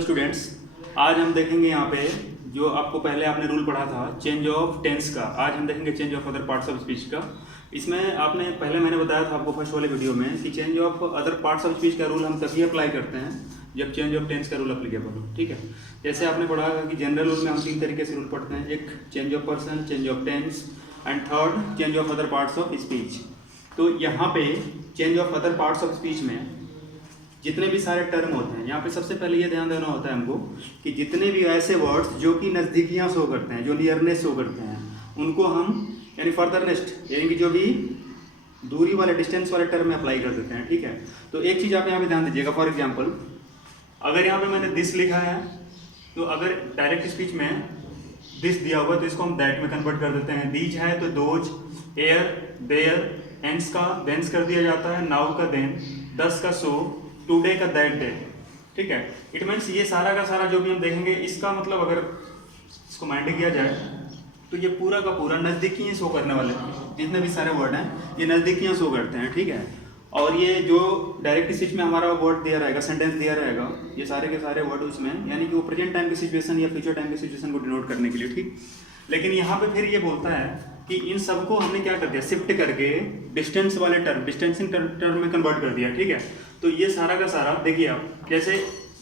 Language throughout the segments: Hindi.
हेलो स्टूडेंट्स, आज हम देखेंगे यहाँ पे जो आपको पहले आपने रूल पढ़ा था चेंज ऑफ टेंस का। आज हम देखेंगे change of other parts of speech का। इसमें आपने पहले मैंने बताया था आपको फर्स्ट वाले वीडियो में कि change of other parts of speech का रूल हम तभी अप्लाई करते हैं जब चेंज ऑफ टेंस का रूल अप्लीकेबल हो। ठीक है, जैसे आपने पढ़ा कि जनरल रूल में हम 3 तरीके से रूल पढ़ते हैं, एक change of person, change of tense and third change of other parts of speech. तो यहाँ पे change of other parts of speech में जितने भी सारे टर्म होते हैं, यहाँ पे सबसे पहले ये ध्यान देना होता है हमको कि जितने भी ऐसे वर्ड्स जो कि नज़दीकियाँ शो करते हैं, जो नियरनेस शो करते हैं, उनको हम यानी फर्दरनेस्ट यानी कि जो भी दूरी वाले डिस्टेंस वाले टर्म में अप्लाई कर देते हैं। ठीक है, तो एक चीज़ आप यहाँ पे ध्यान दीजिएगा। फॉर एग्जाम्पल अगर यहाँ पे मैंने दिस लिखा है तो अगर डायरेक्ट स्पीच में दिस दिया हुआ तो इसको हम दैट में कन्वर्ट कर देते हैं। दीज है तो दोज, एयर, देयर, एंड्स का देंस कर दिया जाता है, नाउ का देन, दस का सो, टुडे का दैट डे। ठीक है, इट मीन्स ये सारा का सारा जो भी हम देखेंगे इसका मतलब अगर इसको माइंड किया जाए तो ये पूरा का पूरा नज़दीकियाँ शो करने वाले जितने भी सारे वर्ड हैं ये नज़दीकियाँ शो करते हैं। ठीक है, और ये जो डायरेक्ट स्पीच में हमारा वर्ड दिया रहेगा, सेंटेंस दिया रहेगा, ये सारे के सारे वर्ड उसमें यानी कि वो प्रेजेंट टाइम की सिचुएशन या फ्यूचर टाइम की सिचुएशन को डिनोट करने के लिए। ठीक, लेकिन यहाँ पे फिर ये बोलता है कि इन सबको हमने क्या कर दिया, शिफ्ट करके डिस्टेंस वाले टर्म, डिस्टेंसिंग टर्म में कन्वर्ट कर दिया। ठीक है, तो ये सारा का सारा देखिए आप, जैसे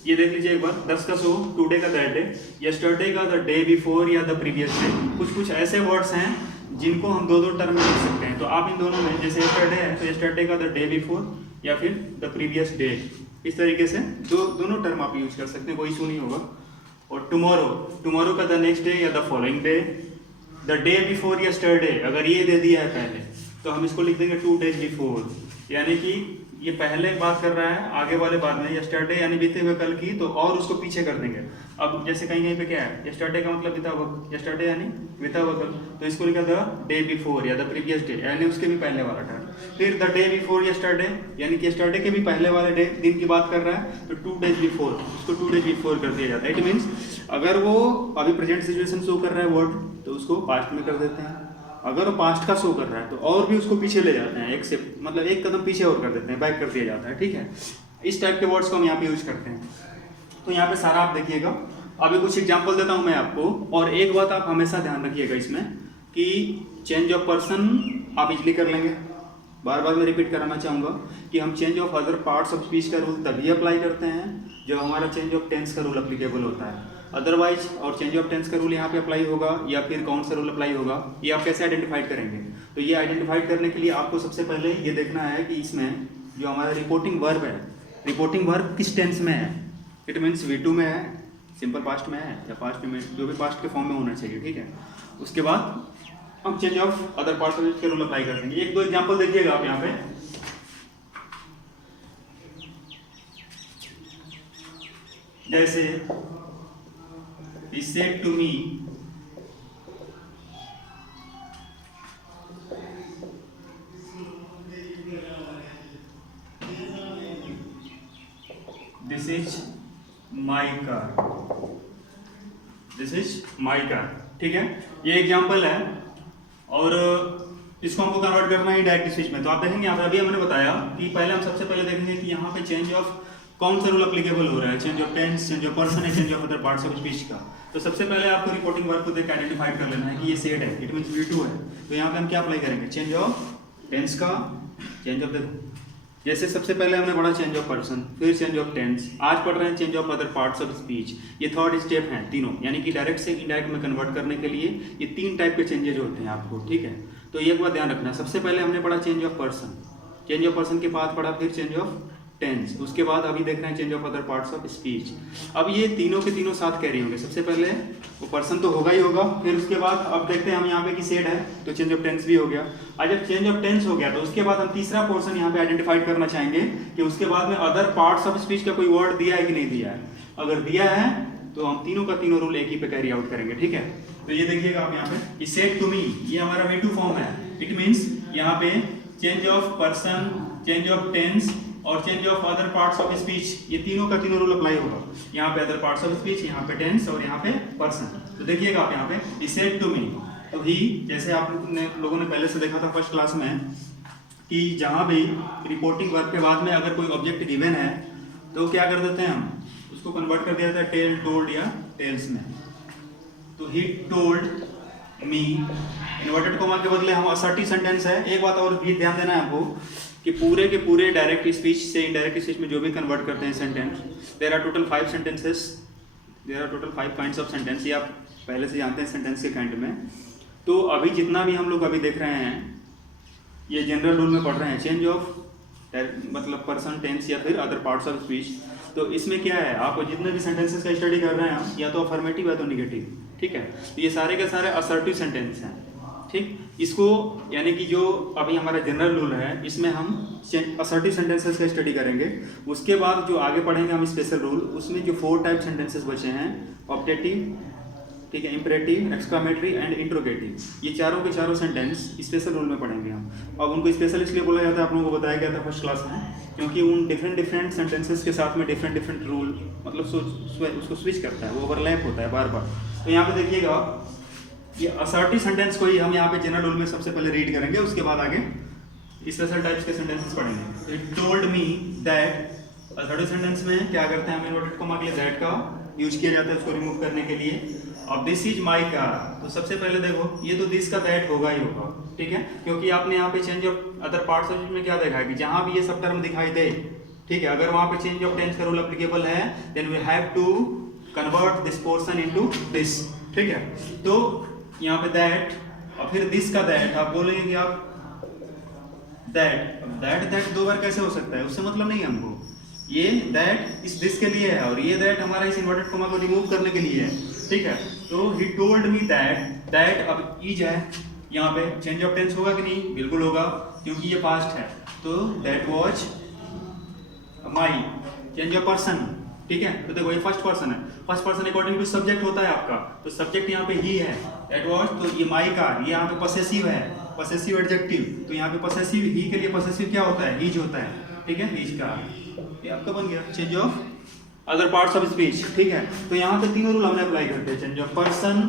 ये देख लीजिए एक बार, 10 का सो, टुडे का दैट डे, यस्टरडे का द डे बिफोर या द प्रीवियस डे। कुछ ऐसे वर्ड्स हैं जिनको हम दो टर्म में लिख सकते हैं। तो आप इन दोनों में, जैसे यस्टरडे है तो यस्टरडे का द डे बिफोर या फिर द प्रीवियस डे, इस तरीके से दोनों टर्म आप यूज कर सकते हैं, कोई इशू नहीं होगा। और टुमारो का द नेक्स्ट डे या the following day, the day before yesterday अगर ये दे दिया है पहले तो हम इसको लिख देंगे 2 days बिफोर, यानी कि ये पहले बात कर रहा है, आगे वाले बाद में यस्टरडे यानी बीते हुए कल की, तो और उसको पीछे कर देंगे। अब जैसे कहीं पे क्या है, यस्टरडे का मतलब बीता हुआ, यस्टरडे यानी बीता हुआ कल, तो इसको लिखा द डे बिफोर या द प्रीवियस डे यानी उसके भी पहले वाला टर्म। फिर द डे बिफोर यस्टरडे यानी कि यस्टरडे के भी पहले वाले दिन की बात कर रहा है, तो 2 days बिफोर, उसको 2 days बिफोर कर दिया जाता है। इट मीन्स अगर वो अभी प्रेजेंट सिचुएशन शो कर रहा है वर्ड तो उसको पास्ट में कर देते हैं, अगर वो पास्ट का शो कर रहा है तो और भी उसको पीछे ले जाते हैं, एक से मतलब एक कदम पीछे और कर देते हैं, बैक कर दिया जाता है। ठीक है, इस टाइप के वर्ड्स को हम यहाँ पे यूज करते हैं। तो यहाँ पे सारा आप देखिएगा। अभी कुछ एग्जांपल देता हूँ मैं आपको, और एक बात आप हमेशा ध्यान रखिएगा इसमें कि चेंज ऑफ पर्सन आप इजली कर लेंगे। बार बार मैं रिपीट कराना चाहूँगा कि हम change of other parts of speech का रूल तभी अप्लाई करते हैं जब हमारा चेंज ऑफ टेंस का रूल अप्लीकेबल होता है। अदरवाइज और चेंज ऑफ टेंस का रूल यहाँ पे अप्लाई होगा या फिर कौन सा रूल अप्लाई होगा, ये आप कैसे आइडेंटिफाइड करेंगे। तो ये आइडेंटिफाइड करने के लिए आपको सबसे पहले ये देखना है कि इसमें जो हमारा रिपोर्टिंग वर्ब है, रिपोर्टिंग वर्ब किस टेंस में है। इट मीन्स V2 में है, सिंपल पास्ट में है या पास्ट में, जो भी पास्ट के फॉर्म में होना चाहिए। ठीक है, उसके बाद हम change of other parts of के रूल अप्लाई कर देंगे। एक दो एग्जांपल देखिएगा आप यहाँ पे, जैसे he said to me this is my car, this is my car। ठीक है, ये एग्जांपल है और इसको हमको कन्वर्ट करना है डायरेक्ट स्पीच में। तो आप देखेंगे यहाँ पे, अभी हमने बताया कि पहले हम सबसे पहले देखेंगे कि यहाँ पे चेंज ऑफ कौन सा रूल अप्लीकेबल हो रहा है, change of tense, change of person है, change of other parts of speech का। तो सबसे पहले आपको रिपोर्टिंग वर्ब को देख के आइडेंटिफाई कर लेना है कि ये सेड है, इट मींस V2 है। तो यहाँ पे हम क्या अप्लाई करेंगे, चेंज ऑफ टेंस का, चेंज ऑफ, देखो जैसे सबसे पहले हमने पढ़ा चेंज ऑफ पर्सन, फिर चेंज ऑफ टेंस, आज पढ़ रहे हैं change of other parts of speech. ये थर्ड स्टेप है तीनों, यानी कि डायरेक्ट से इनडायरेक्ट में कन्वर्ट करने के लिए ये 3 टाइप के चेंजेज होते हैं आपको। ठीक है, तो एक बात ध्यान रखना, सबसे पहले हमने पढ़ा change of person, change of person के बाद पढ़ा फिर चेंज ऑफ टेंस, उसके बाद अभी देख रहे हैं change of other parts of speech. अब ये तीनों के तीनों साथ कैरी होंगे। सबसे पहले वो पर्सन तो होगा ही होगा, फिर उसके बाद अब देखते हैं हम यहाँ पे कि सेड है तो चेंज ऑफ टेंस भी हो गया। आज जब चेंज ऑफ टेंस हो गया तो उसके बाद हम तीसरा पोर्शन यहाँ पे आइडेंटिफाइड करना चाहेंगे कि उसके बाद में अदर पार्ट्स ऑफ स्पीच का कोई वर्ड दिया है कि नहीं दिया है। अगर दिया है तो हम तीनों का तीनों रूल एक ही पे कैरी आउट करेंगे। ठीक है, तो ये देखिएगा आप यहाँ पे, सेड टू मी, ये हमारा V2 फॉर्म है। इट मीन्स यहाँ पे change of person, change of tense और change of other parts of speech, ये तीनों का तीनों रूल अप्लाई होगा। यहाँ पे अदर पार्ट्स ऑफ स्पीच, यहाँ पे टेंस और यहाँ पे पर्सन। तो देखिएगा आप यहाँ पे, he said to me, तो ही, जैसे आप लोगों ने पहले से देखा था फर्स्ट क्लास में कि जहाँ भी रिपोर्टिंग वर्ब के बाद में अगर कोई ऑब्जेक्ट गिवन है तो क्या कर देते हैं हम, उसको इसको कन्वर्ट कर दिया जाता है टेल, टोल्ड या टेल्स में। तो he told me, inverted coma के बदले हम असर्टिव सेंटेंस है। एक बात और भी ध्यान देना है आपको कि पूरे के पूरे डायरेक्ट स्पीच से इनडायरेक्ट स्पीच में जो भी कन्वर्ट करते हैं sentence, there are total 5 sentences, there are total 5 kinds of sentence. ये आप पहले से जानते हैं सेंटेंस के काइंड में। तो अभी जितना भी हम लोग अभी देख रहे हैं ये जनरल रूल में पढ़ रहे हैं, चेंज ऑफ मतलब पर्सन, टेंस या फिर अदर पार्ट्स ऑफ स्पीच। तो इसमें क्या है, आप जितने भी सेंटेंसेस का स्टडी कर रहे हैं या तो अफर्मेटिव या तो निगेटिव, ठीक है। तो ये सारे के सारे असर्टिव सेंटेंस हैं, ठीक। इसको यानी कि जो अभी हमारा जनरल रूल है इसमें हम असर्टिव सेंटेंसेस का स्टडी करेंगे। उसके बाद जो आगे पढ़ेंगे हम स्पेशल रूल, उसमें जो 4 टाइप सेंटेंसेस बचे हैं, ऑप्टेटिव, ठीक है, इंपरेटिव, एक्सक्लामेटरी एंड इंट्रोगेटिव, ये चारों के चारों सेंटेंस स्पेशल रूल में पढ़ेंगे हम। अब उनको स्पेशल इसलिए बोला जाता है, आप लोगों को बताया गया था फर्स्ट क्लास में, क्योंकि उन डिफरेंट सेंटेंसेस के साथ में डिफरेंट रूल मतलब उसको स्विच करता है, वो ओवरलैप होता है बार बार। तो यहाँ पे देखिएगा ये असर्टिव सेंटेंस को ही हम यहाँ पे जनरल रूल में सबसे पहले रीड करेंगे, उसके बाद आगे स्पेशल टाइप्स के सेंटेंसेस पढ़ेंगे। It told me that, assertive sentence में क्या करते हैं हम इन्वर्टेड कोमा के लिए दैट का यूज किया जाता है उसको रिमूव करने के लिए। अब दिस इज माई कार, तो सबसे पहले देखो ये तो दिस का दैट होगा ही होगा, ठीक है, क्योंकि आपने यहाँ पे change of other parts of में क्या देखा है कि जहाँ भी ये सब टर्म दिखाई दे, ठीक है, अगर वहाँ पे चेंज ऑफ टेंस का रूल एप्लीकेबल है then we have to convert this portion into this, ठीक है। तो यहाँ पे दैट और फिर दिस का दैट, आप बोलेंगे कि आप दैट 2 बार कैसे हो सकता है, उससे मतलब नहीं है हमको। ये दैट इस दिस के लिए है और ये दैट हमारा इस इन्वर्टेड कोमा को रिमूव करने के लिए है, ठीक है। तो ही टोल्ड मी दैट अब इज है, यहाँ पे चेंज ऑफ टेंस होगा कि नहीं, बिल्कुल होगा क्योंकि ये पास्ट है। तो that was my, change of person, ठीक है। तो देखो ये फर्स्ट पर्सन है, first person according to subject होता है आपका, तो सब्जेक्ट यहाँ पे ही है, दैट वाज, तो ये माई कार, ये यहाँ पे पॉसेसिव है, पॉसेसिव एडजेक्टिव, तो यहाँ पे पॉसेसिव ही के लिए पॉसेसिव क्या होता है, हीज होता है, ठीक है, हीज कार। ये आपका बन गया change of other parts of speech, ठीक है। तो यहाँ पे तीनों रूल हमने अप्लाई करते हैं, चेंज ऑफ पर्सन,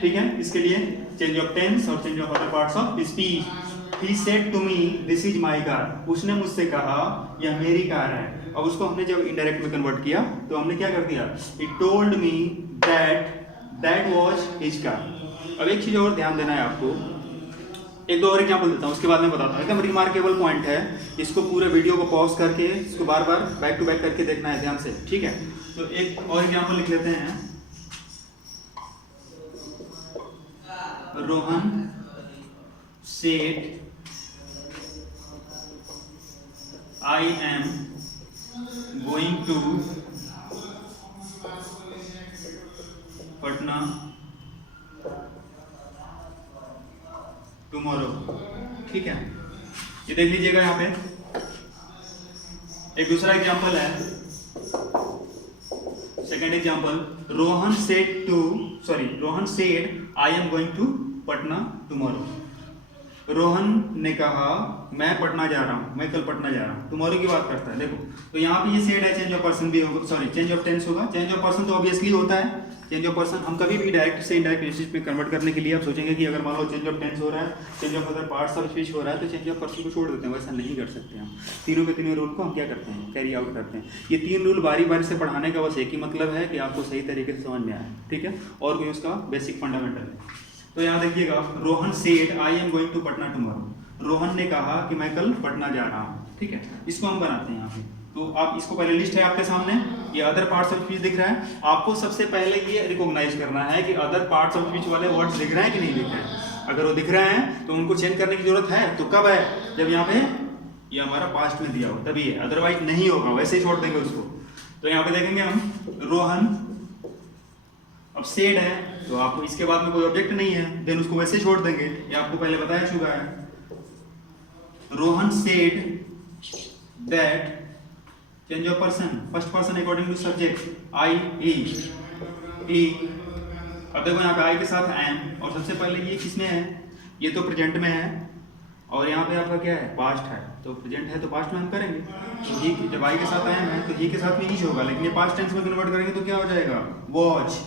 ठीक है, इसके लिए चेंज ऑफ टेंस और change of other parts of speech. He said to me this is my car, उसने मुझसे कहा यह मेरी कार है। अब उसको हमने जब इनडायरेक्ट में कन्वर्ट किया तो हमने क्या कर दिया, ही told me that was his car. अब एक चीज और ध्यान देना है आपको, एक दो और एग्जाम्पल देता हूँ उसके बाद में बताता हूँ। एकदम रिमार्केबल पॉइंट है, इसको पूरे वीडियो को पॉज करके इसको बार बार बैक टू बैक करके देखना है ध्यान से, ठीक है। तो एक और एग्जाम्पल लिख लेते हैं, Rohan said I am going to Patna tomorrow, ठीक है। ये देख लीजिएगा यहाँ पे। एक दूसरा एग्जांपल है, second example, Rohan said I am going to Patna tomorrow. Rohan ने कहा मैं पटना जा रहा हूँ, मैं कल पटना जा रहा हूँ, टुमारो की बात करता है। देखो तो यहाँ पे ये सेड है, चेंज ऑफ पर्सन भी होगा, सॉरी चेंज ऑफ टेंस होगा। चेंज ऑफ पर्सन तो ऑब्वियसली होता है, चेंज ऑफ पर्सन हम कभी भी डायरेक्ट से इनडायरेक्ट स्पीच में कन्वर्ट करने के लिए आप सोचेंगे कि अगर मान लो चेंज ऑफ टेंस हो रहा है, change of other parts of speech हो रहा है तो चेंज ऑफ पर्सन को छोड़ देते हैं, वैसा नहीं कर सकते हम। तीनों के तीनों रूल को हम क्या करते हैं, कैरी आउट करते हैं। ये 3 रूल बारी बारी से पढ़ाने का बस एक ही मतलब है कि आपको सही तरीके से समझ में आए, ठीक है, और कोई उसका बेसिक फंडामेंटल है। तो यहाँ देखिएगा, Rohan said I am going to Patna tomorrow, Rohan ने कहा कि मैं कल पटना जा रहा हूँ, ठीक है। इसको हम बनाते हैं यहाँ पे, तो आप इसको पहले लिस्ट है आपके सामने, ये अदर पार्ट्स ऑफ स्पीच दिख रहा है। आपको सबसे पहले ये रिकॉग्नाइज करना है कि अदर पार्ट्स ऑफ स्पीच वाले वर्ड्स दिख रहे हैं कि नहीं दिख रहे हैं। अगर वो दिख रहे हैं तो उनको चेंज करने की जरूरत है, तो कब है, जब यहाँ पे ये हमारा पास्ट में दिया हो तभी है, अदरवाइज नहीं होगा, वैसे ही छोड़ देंगे उसको। तो यहाँ पे देखेंगे हम रोहन, अब सेड है तो आप इसके बाद में कोई ऑब्जेक्ट नहीं है, देन उसको वैसे ही छोड़ देंगे, ये आपको पहले बताया चुका है। Rohan said that, change of person, first person according to subject I he. अब देखो यहाँ पे आई के साथ एम, और सबसे पहले ये किसमें है, ये तो प्रेजेंट में है, और यहाँ पे आपका क्या है, पास्ट है, तो प्रेजेंट है तो पास्ट में हम करेंगे। तो ही, जब आई के साथ एम है तो ही के साथ में इज होगा, लेकिन ये पास्ट टेंस में कन्वर्ट करेंगे तो क्या हो जाएगा, वॉज,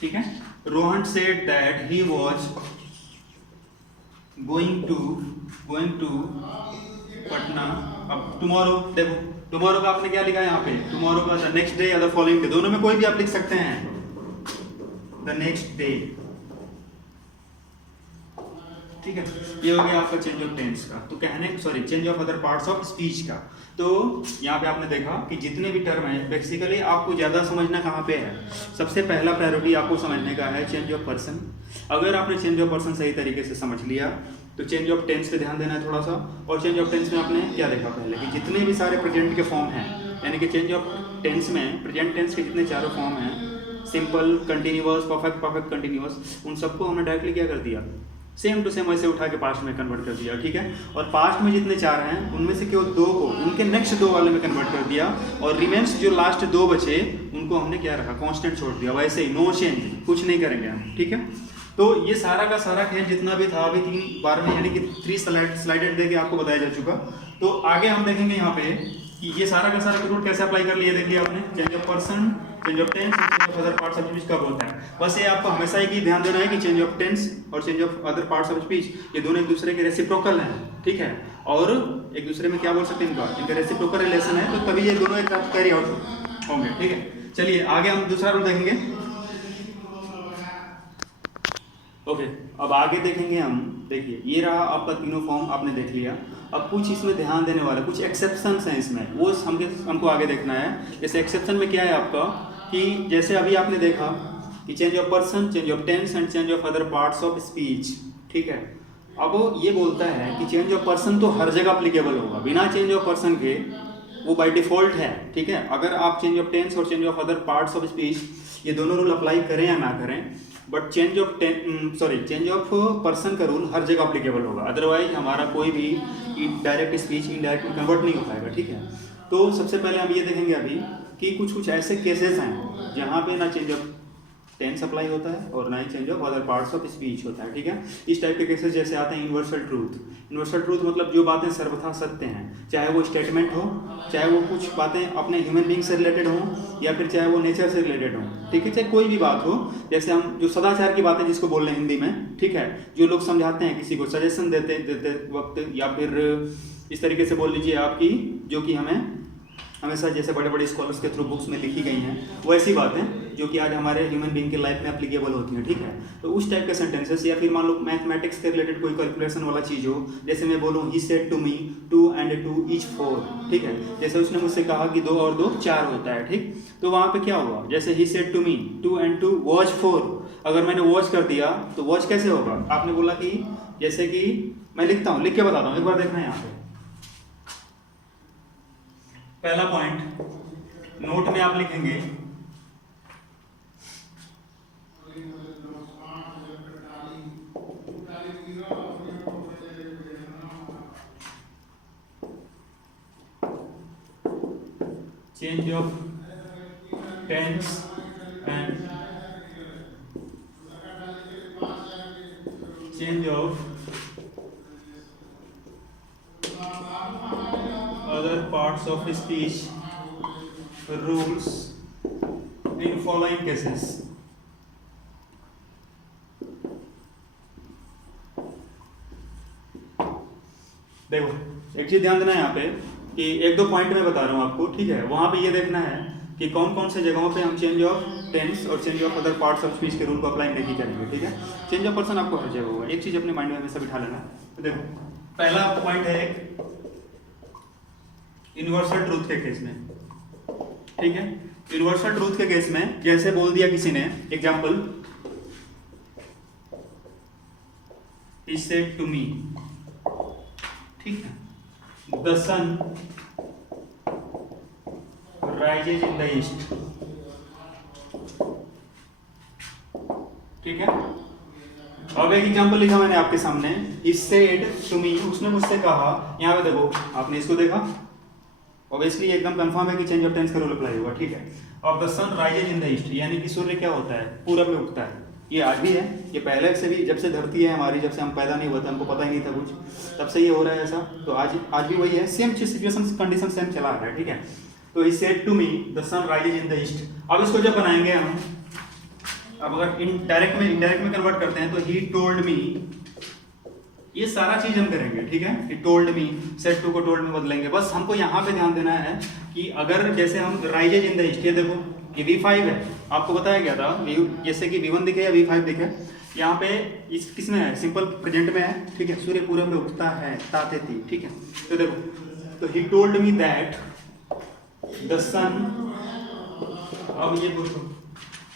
ठीक है। Rohan said that he was going to Patna. अब टुमारो देखो टुमारो का आपने क्या लिखा है यहाँ पे, टुमारो का द नेक्स्ट डे या द फॉलोइंग डे, दोनों में कोई भी आप लिख सकते हैं, द नेक्स्ट डे, ठीक है। ये हो गया आपका चेंज ऑफ टेंस का। तो change of other parts of speech का। तो यहाँ पे आपने देखा कि जितने भी टर्म है बेसिकली आपको ज़्यादा समझना कहाँ पे है, सबसे पहला प्रायोरिटी आपको समझने का है चेंज ऑफ पर्सन। अगर आपने चेंज ऑफ पर्सन सही तरीके से समझ लिया तो चेंज ऑफ टेंस पे ध्यान देना है थोड़ा सा। और चेंज ऑफ टेंस में आपने क्या देखा पहले कि जितने भी सारे प्रेजेंट के फॉर्म हैं, यानी कि चेंज ऑफ टेंस में प्रेजेंट टेंस के जितने चारों फॉर्म हैं, simple, continuous, perfect, perfect continuous, उन सबको हमने डायरेक्टली क्या कर दिया, सेम टू सेम वैसे उठा के पास्ट में कन्वर्ट कर दिया, ठीक है। और पास्ट में जितने चार हैं उनमें से केवल दो को उनके नेक्स्ट दो वाले में कन्वर्ट कर दिया, और रिमेन्स जो लास्ट दो बचे उनको हमने क्या रखा, कांस्टेंट छोड़ दिया, वैसे ही नो चेंज, कुछ नहीं करेंगे हम, ठीक है। तो ये सारा का सारा खेल जितना भी था अभी 3 बार में, यानी कि 3 स्लाइडेड दे के आपको बताया जा चुका। तो आगे हम देखेंगे यहाँ पे कि ये सारा का सारा रूल कैसे अप्लाई कर लिया, देखिए आपने change of person, change of tense, change of other parts of speech कब होता है। बस ये आपको हमेशा ही ध्यान देना है कि चेंज ऑफ टेंस और change of other parts of speech ये दोनों एक दूसरे के रेसिप्रोकल हैं, ठीक है। और एक दूसरे में क्या बोल सकते हैं, इनका रेसिप्रोकल रिलेशन है, तो तभी ये दोनों एक साथ कैरी आउट होंगे, ठीक है। चलिए आगे हम दूसरा रूल देखेंगे। ओके, अब आगे देखेंगे हम। देखिए ये रहा आपका तीनों फॉर्म आपने देख लिया। अब कुछ इसमें ध्यान देने वाला, कुछ एक्सेप्शंस हैं इसमें, वो हमको आगे देखना है। जैसे एक्सेप्शन में क्या है आपका कि जैसे अभी आपने देखा कि change of person, change of tense and change of other parts of speech, ठीक है। अब ये बोलता है कि चेंज ऑफ पर्सन तो हर जगह अप्लीकेबल होगा, बिना चेंज ऑफ पर्सन के वो बाय डिफॉल्ट है, ठीक है। अगर आप चेंज ऑफ टेंस और change of other parts of speech ये दोनों रूल अप्लाई करें या ना करें, बट चेंज ऑफ पर्सन का रूल हर जगह अप्लीकेबल होगा, अदरवाइज हमारा कोई भी डायरेक्ट स्पीच इनडायरेक्ट में कन्वर्ट नहीं हो पाएगा, ठीक है। तो सबसे पहले हम ये देखेंगे अभी कि कुछ ऐसे केसेस हैं जहाँ पे ना चेंज ऑफ टेंस अप्लाई होता है और ना ही change of other parts of speech होता है, ठीक है। इस टाइप के केसेस जैसे आते हैं यूनिवर्सल ट्रूथ। यूनिवर्सल ट्रूथ मतलब जो बातें सर्वथा सत्य हैं, चाहे वो स्टेटमेंट हो, चाहे वो कुछ बातें अपने ह्यूमन बींग से रिलेटेड हों, या फिर चाहे वो नेचर से रिलेटेड हों, ठीक है। चाहे कोई भी बात हो, जैसे हम जो सदाचार की बातें जिसको बोल रहे हैं हिंदी में, ठीक है, जो लोग समझाते हैं किसी को सजेशन देते वक्त, या फिर इस तरीके से बोल लीजिए आपकी, जो कि हमें हमेशा जैसे बड़े बड़े स्कॉलर्स के थ्रू बुक्स में लिखी गई हैं, वो ऐसी बातें जो कि आज हमारे ह्यूमन बींग के लाइफ में एप्लीकेबल होती हैं, ठीक है। तो उस टाइप के सेंटेंसेस, या फिर मान लो मैथमेटिक्स के रिलेटेड कोई कैलकुलेशन वाला चीज़ हो, जैसे मैं बोलूँ he said to me 2 and 2 each 4, ठीक है। जैसे उसने मुझसे कहा कि 2 और 2 4 होता है, ठीक। तो वहाँ पे क्या हुआ, जैसे he said to me 2 and 2 was 4, अगर मैंने वॉच कर दिया तो वॉच कैसे होगा, आपने बोला कि जैसे कि मैं लिखता हूँ, लिख के बताता हूँ, एक बार देखना है यहाँ पे। पहला पॉइंट नोट में आप लिखेंगे change of tense and change of other parts of speech rules in following cases. देखो एक चीज ध्यान देना है यहाँ पे कि एक दो पॉइंट मैं बता रहा हूँ आपको, ठीक है। वहाँ पे ये देखना है कि कौन कौन से जगहों पे हम चेंज ऑफ टेंस और change of other parts of speech के रूल को अप्लाई नहीं करेंगे, ठीक है। चेंज ऑफ पर्सन आपको हर जगह होगा, एक चीज अपने माइंड में हमेशा बिठा लेना। तो देखो पहला पॉइंट है यूनिवर्सल ट्रूथ के केस में, ठीक है। यूनिवर्सल ट्रूथ के केस में जैसे बोल दिया किसी ने, example he said to me, ठीक है, the sun rises in the east, ठीक है। अब एक एग्जांपल लिखा मैंने आपके सामने, he said to me, उसने मुझसे कहा। यहाँ पे देखो आपने इसको देखा, ऑब्वियसली एकदम कंफर्म है कि चेंज ऑफ टेंस का रूल अप्लाई होगा, ठीक है। अब the sun rises in the east, यानी कि सूर्य क्या होता है, पूरब में उगता है। ये आज भी है, ये पहले से भी, जब से धरती है हमारी, जब से हम पैदा नहीं हुआ था, हमको पता ही नहीं था कुछ, तब से ये हो रहा है ऐसा। तो आज भी वही है, सेम सिचुएशन कंडीशन सेम चला रहा है, ठीक है। तो he said to me the sun rises in the east. अब इसको जब बनाएंगे हम, अब अगर इनडायरेक्ट में कन्वर्ट करते हैं तो ही टोल्ड मी ये सारा चीज हम करेंगे, ठीक है। कि टोल्ड मी, सेट टू को टोल्ड में बदलेंगे। बस हमको यहाँ पे ध्यान देना है कि अगर जैसे हम राइजेज इन द ईस्ट, ये देखो ये V5 है, आपको बताया गया था जैसे कि V1 दिखे या V5 दिखे, यहाँ पे इस किस में है, सिंपल प्रेजेंट में है, ठीक है। सूर्य पूरब में उगता है तातेती, ठीक है। तो देखो, तो he told me that the son, अब ये पूछो,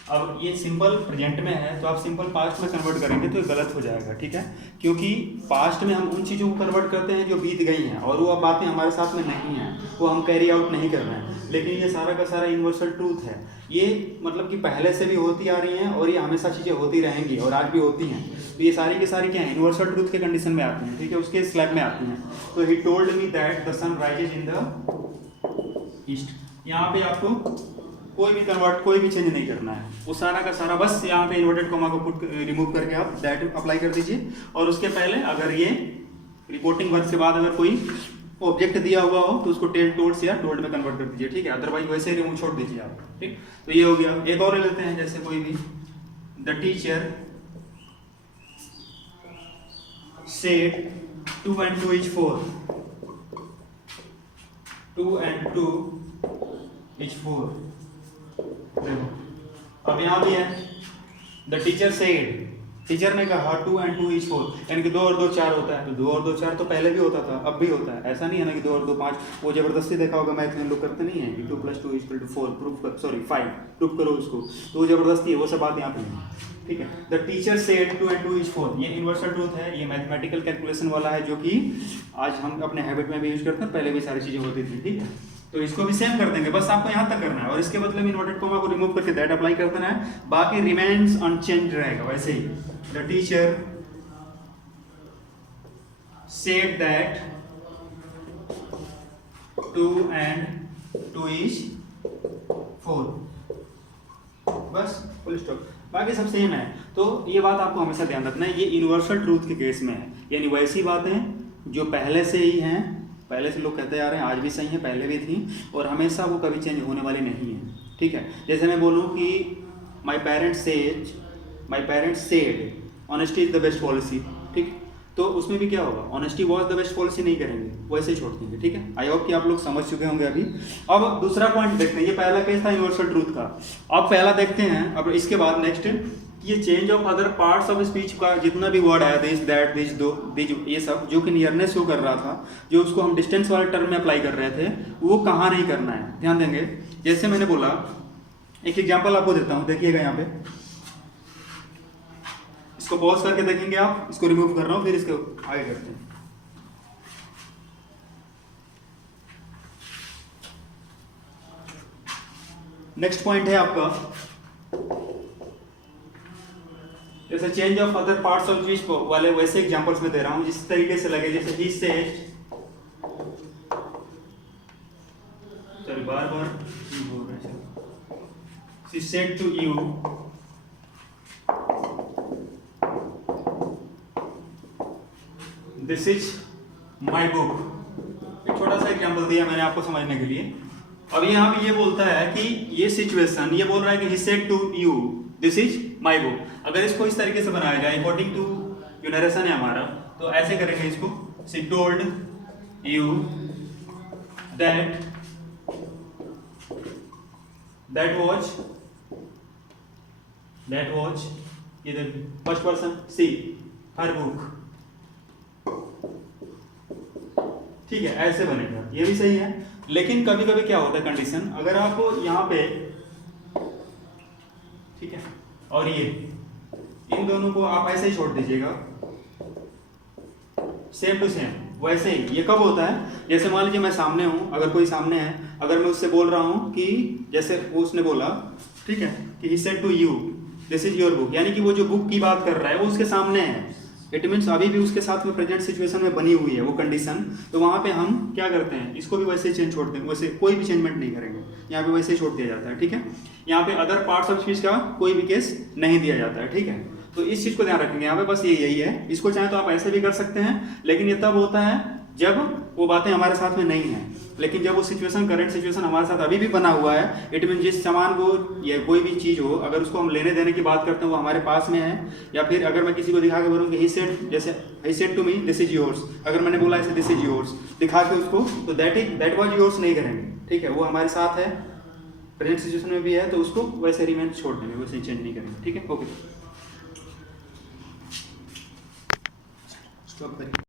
अब ये सिंपल प्रेजेंट में है तो आप सिंपल पास्ट में कन्वर्ट करेंगे तो ये गलत हो जाएगा, ठीक है। क्योंकि पास्ट में हम उन चीज़ों को कन्वर्ट करते हैं जो बीत गई हैं और वो अब बातें हमारे साथ में नहीं हैं, वो हम कैरी आउट नहीं कर रहे हैं। लेकिन ये सारा का सारा यूनिवर्सल ट्रूथ है, ये मतलब कि पहले से भी होती आ रही हैं और ये हमेशा चीज़ें होती रहेंगी और आज भी होती हैं। तो ये सारी की सारी क्या है, यूनिवर्सल ट्रूथ के कंडीशन में आती हैं, ठीक है, उसके स्लैब में आती हैं। तो he told me that the sun rises in the east. यहाँ पे आपको कोई भी कन्वर्ट, कोई भी चेंज नहीं करना है, वो सारा का सारा बस यहाँ पे इन्वर्टेड कॉमा को पुट रिमूव करके आप दैट अप्लाई कर दीजिए। और उसके पहले अगर ये रिपोर्टिंग वर्क के बाद अगर कोई ऑब्जेक्ट दिया हुआ हो तो उसको टोल्ड से या टोल्ड में कन्वर्ट कर दीजिए, ठीक है। अदरवाइज वैसे ही रिमूव छोड़ दीजिए आप, ठीक। तो ये हो गया। एक और लेते हैं, जैसे कोई भी, the teacher said 2 and 2 is 4, 2 and 2 is 4। देखो अब यहाँ भी है, द टीचर सेड, टीचर ने कहा 2 and 2 is 4, यानी कि 2 और 2 4 होता है। तो 2 और 2 4 तो पहले भी होता था, अब भी होता है। ऐसा नहीं है ना कि 2 और 2 5, वो जबरदस्ती देखा होगा मैथ में लोग करते नहीं है कि 2 + 2 = 4 प्रूफ कर, सॉरी 5 प्रूफ करो उसको, तो वो जबरदस्ती है, वो सब बात यहाँ पे नहीं, ठीक है। The teacher said 2 and 2 is 4, ये यूनिवर्सल ट्रूथ है, ये मैथमेटिकल कैलकुलेशन वाला है जो कि आज हम अपने हैबिट में भी यूज करते हैं, पहले भी सारी चीजें होती थी, ठीक है। तो इसको भी सेम कर देंगे, बस आपको यहाँ तक करना है और इसके बदले में इन्वर्टेड कॉमा को रिमूव करके दैट अप्लाई कर देना है, बाकी रिमेन्स अनचेंज्ड रहेगा वैसे ही। The teacher said that 2 and 2 is 4, बस फुल स्टॉप, बाकी सब सेम है। तो ये बात आपको हमेशा ध्यान रखना है, ये यूनिवर्सल ट्रूथ के केस में है, यानी वैसी बातें जो पहले से ही हैं, पहले से लोग कहते आ रहे हैं, आज भी सही है, पहले भी थी और हमेशा वो कभी चेंज होने वाली नहीं है, ठीक है। जैसे मैं बोलूँ कि my parents said honesty is the best policy, ठीक, तो उसमें भी क्या होगा, honesty was the best policy नहीं करेंगे, वैसे ही छोड़ देंगे, ठीक है। आई होप कि आप लोग समझ चुके होंगे अभी। अब दूसरा पॉइंट देखते हैं, ये पहला केस था यूनिवर्सल ट्रूथ का। अब पहला देखते हैं, अब इसके बाद नेक्स्ट ये change of other parts of speech का जितना भी वर्ड है, दिस दैट दिस दो दिस, ये सब जो कि नियरनेस शो कर रहा था, जो उसको हम डिस्टेंस वाले टर्म में अप्लाई कर रहे थे, वो कहाँ नहीं करना है, ध्यान देंगे। जैसे मैंने बोला, एक एग्जांपल आपको देता हूँ, देखिएगा यहाँ पे, इसको पॉज करके देखेंगे आप, इसको रिमूव कर रहा हूँ, फिर इसको आगे करते हैं। नेक्स्ट पॉइंट है आपका, जैसे change of other parts of speech वाले वैसे एग्जांपल्स में दे रहा हूं जिस तरीके से लगे, जैसे ही सेड, सॉरी बार बार बोल रहे हैं, she said to you this is my book. एक छोटा सा एग्जांपल दिया मैंने आपको समझने के लिए। अब यहाँ पे ये बोलता है कि ये सिचुएशन, ये बोल रहा है कि he said to you this is my book. अगर इसको इस तरीके से बनाया जाए, अकॉर्डिंग टू जो नरेशन है हमारा, तो ऐसे करेंगे इसको, she told you that watch इधर फर्स्ट पर्सन सी हर बुक, ठीक है, ऐसे बनेगा, ये भी सही है। लेकिन कभी कभी क्या होता है कंडीशन, अगर आप यहाँ पे, ठीक है, और ये इन दोनों को आप ऐसे ही छोड़ दीजिएगा, सेम टू सेम वैसे ही। ये कब होता है, जैसे मान लीजिए मैं सामने हूं, अगर कोई सामने है, अगर मैं उससे बोल रहा हूं कि जैसे वो उसने बोला, ठीक है, कि he said to you this is your book, यानी कि वो जो बुक की बात कर रहा है वो उसके सामने है, इट मीन्स अभी भी उसके साथ में प्रेजेंट सिचुएशन में बनी हुई है वो कंडीशन। तो वहाँ पे हम क्या करते हैं, इसको भी वैसे ही चेंज छोड़ देंगे, वैसे कोई भी चेंजमेंट नहीं करेंगे, यहाँ पे वैसे ही छोड़ दिया जाता है, ठीक है। यहाँ पे अदर पार्ट्स ऑफ स्पीच का कोई भी केस नहीं दिया जाता है, ठीक है। तो इस चीज़ को ध्यान रखेंगे, यहाँ पे बस यही है। इसको चाहे तो आप ऐसे भी कर सकते हैं, लेकिन ये तब होता है जब वो बातें हमारे साथ में नहीं है। लेकिन जब वो सिचुएशन करंट सिचुएशन हमारे साथ अभी भी बना हुआ है, इट मीन जिस सामान को या कोई भी चीज़ हो, अगर उसको हम लेने देने की बात करते हैं वो हमारे पास में है, या फिर अगर मैं किसी को दिखा के बोलूँ कि ही सेड, जैसे he said to me this is yours, अगर मैंने बोला ऐसे दिस इज योर्स दिखा के उसको, तो दैट वाज योर्स नहीं करेंगे, ठीक है, वो हमारे साथ है, प्रेजेंट सिचुएशन में भी है, तो उसको वैसे रिमेन छोड़ देंगे, वैसे चेंज नहीं करेंगे, ठीक है, ओके।